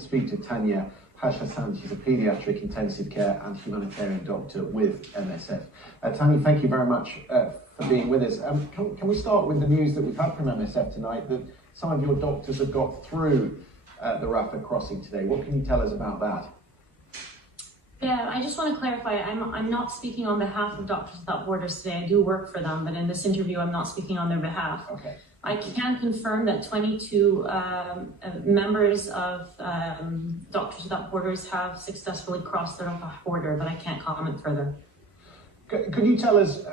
Speak to Tanya Hassan. She's a paediatric intensive care and humanitarian doctor with MSF. Tanya, thank you very much for being with us. Can we start with the news that we've had from MSF tonight, that some of your doctors have got through the Rafah crossing today? What can you tell us about that? Yeah, I just want to clarify, I'm not speaking on behalf of Doctors Without Borders today. I do work for them, but in this interview, I'm not speaking on their behalf. Okay. I can confirm that 22 members of Doctors Without Borders have successfully crossed the Rafah border, but I can't comment further. Could you tell us,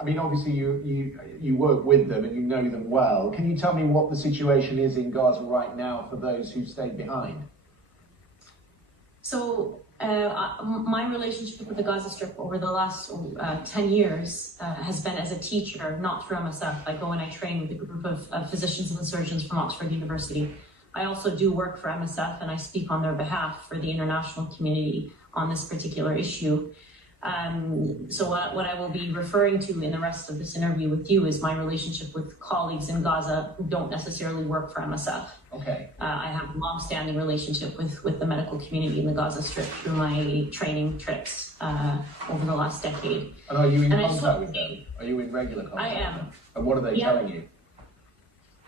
I mean, obviously you work with them and you know them well. Can you tell me what the situation is in Gaza right now for those who stayed behind? So my relationship with the Gaza Strip over the last 10 years has been as a teacher, not through MSF. I go and I train with a group of physicians and surgeons from Oxford University. I also do work for MSF and I speak on their behalf for the international community on this particular issue. So what I will be referring to in the rest of this interview with you is my relationship with colleagues in Gaza who don't necessarily work for MSF. Okay. I have a long-standing relationship with the medical community in the Gaza Strip through my training trips over the last decade. And are you in contact with them? Are you in regular contact? I am. With them? And what are they telling you?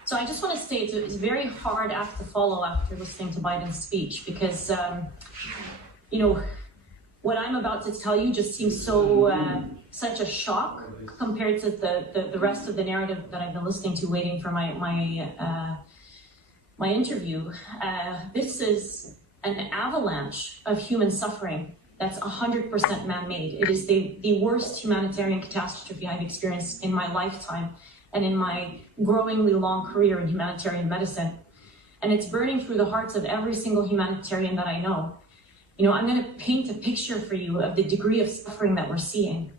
So I just want to say it's a very hard act to follow after listening to Biden's speech because, you know, what I'm about to tell you just seems so such a shock compared to the rest of the narrative that I've been listening to, waiting for my interview. This is an avalanche of human suffering that's 100% man-made. It is the worst humanitarian catastrophe I've experienced in my lifetime and in my growingly long career in humanitarian medicine. And it's burning through the hearts of every single humanitarian that I know. You know, I'm going to paint a picture for you of the degree of suffering that we're seeing.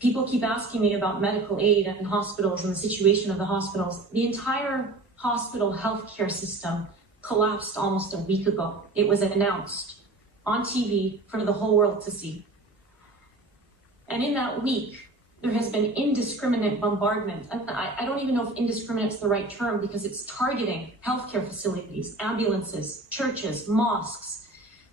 People keep asking me about medical aid and hospitals and the situation of the hospitals. The entire hospital healthcare system collapsed almost a week ago. It was announced on TV for the whole world to see. And in that week, there has been indiscriminate bombardment. And I don't even know if indiscriminate is the right term because it's targeting healthcare facilities, ambulances, churches, mosques,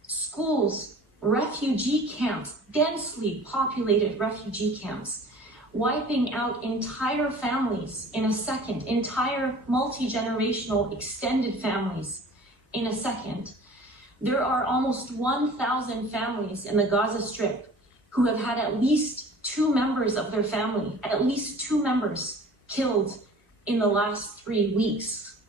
schools, refugee camps, densely populated refugee camps, wiping out entire families in a second, entire multi-generational extended families in a second. There are almost 1,000 families in the Gaza Strip who have had at least 2 members of their family, at least 2 members killed in the last 3 weeks.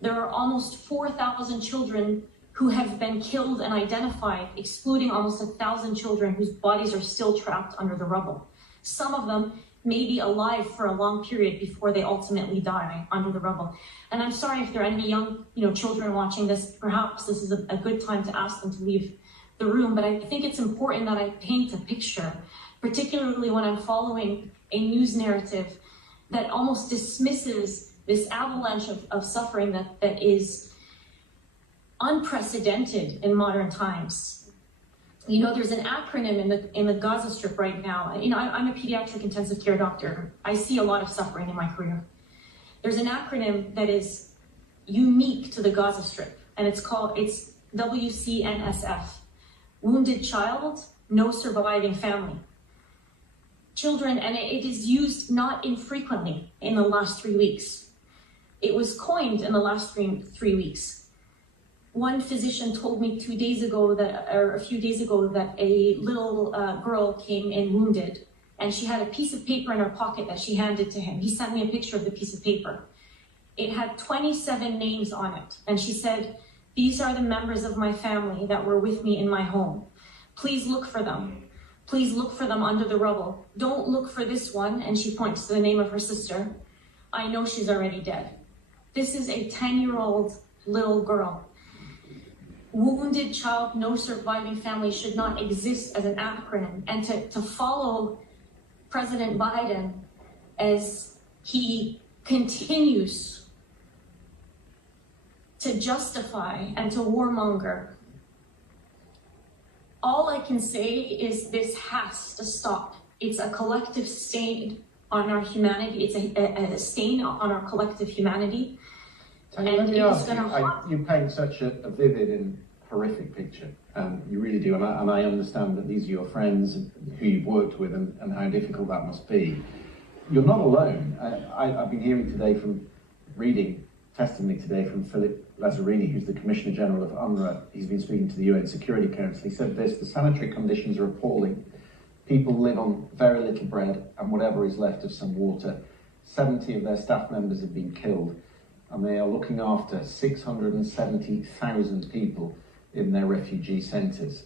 There are almost 4,000 children who have been killed and identified, excluding almost 1,000 children whose bodies are still trapped under the rubble. Some of them may be alive for a long period before they ultimately die under the rubble. And I'm sorry if there are any young children watching this, perhaps this is a good time to ask them to leave the room, but I think it's important that I paint a picture, particularly when I'm following a news narrative that almost dismisses this avalanche of suffering that is unprecedented in modern times. You know, there's an acronym in the Gaza Strip right now. You know, I'm a pediatric intensive care doctor. I see a lot of suffering in my career. There's an acronym that is unique to the Gaza Strip, and it's WCNSF. Wounded child, no surviving family. Children, and it is used not infrequently in the last 3 weeks. It was coined in the last three weeks. One physician told me a few days ago that a little girl came in wounded and she had a piece of paper in her pocket that she handed to him. He sent me a picture of the piece of paper. It had 27 names on it. And she said, "These are the members of my family that were with me in my home. Please look for them. Please look for them under the rubble. Don't look for this one." And she points to the name of her sister. "I know she's already dead." This is a 10-year-old little girl. Wounded child, no surviving family should not exist as an acronym. And to follow President Biden as he continues to justify and to warmonger, all I can say is this has to stop. It's a collective stain on our humanity. It's a stain on our collective humanity. Tanya, let me ask you, you paint such a vivid and horrific picture. You really do, and I understand that these are your friends who you've worked with and how difficult that must be. You're not alone. I've been hearing today reading testimony today from Philip Lazzarini, who's the Commissioner General of UNRWA. He's been speaking to the UN Security Council. He said this: the sanitary conditions are appalling. People live on very little bread and whatever is left of some water. 70 of their staff members have been killed, and they are looking after 670,000 people in their refugee centres.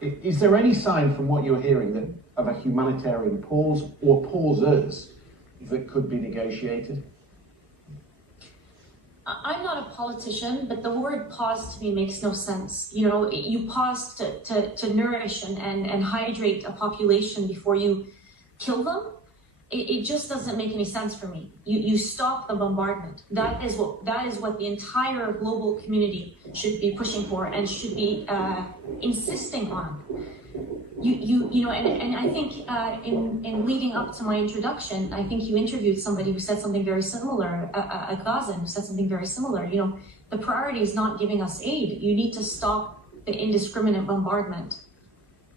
Is there any sign from what you're hearing of a humanitarian pause or pauses that could be negotiated? I'm not a politician, but the word pause to me makes no sense. You know, you pause to nourish and hydrate a population before you kill them. It just doesn't make any sense for me. You stop the bombardment. That is what the entire global community should be pushing for and should be insisting on. You know, and I think in leading up to my introduction, I think you interviewed somebody who said something very similar, a Gazan who said something very similar. You know, the priority is not giving us aid. You need to stop the indiscriminate bombardment.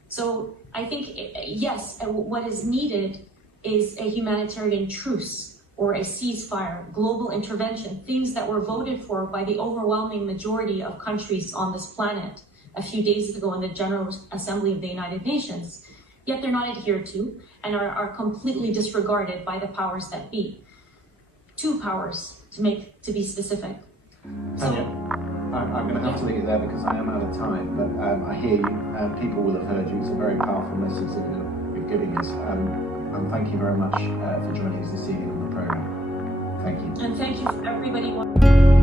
So I think, yes, what is needed is a humanitarian truce or a ceasefire, global intervention, things that were voted for by the overwhelming majority of countries on this planet a few days ago in the General Assembly of the United Nations, yet they're not adhered to and are completely disregarded by the powers that be. Two powers, to be specific. Tanya, I'm going to have to leave you there because I am out of time, but I hear you, people will have heard you. It's a very powerful message that you're giving us. And thank you very much for joining us this evening on the programme. Thank you. And thank you for everybody.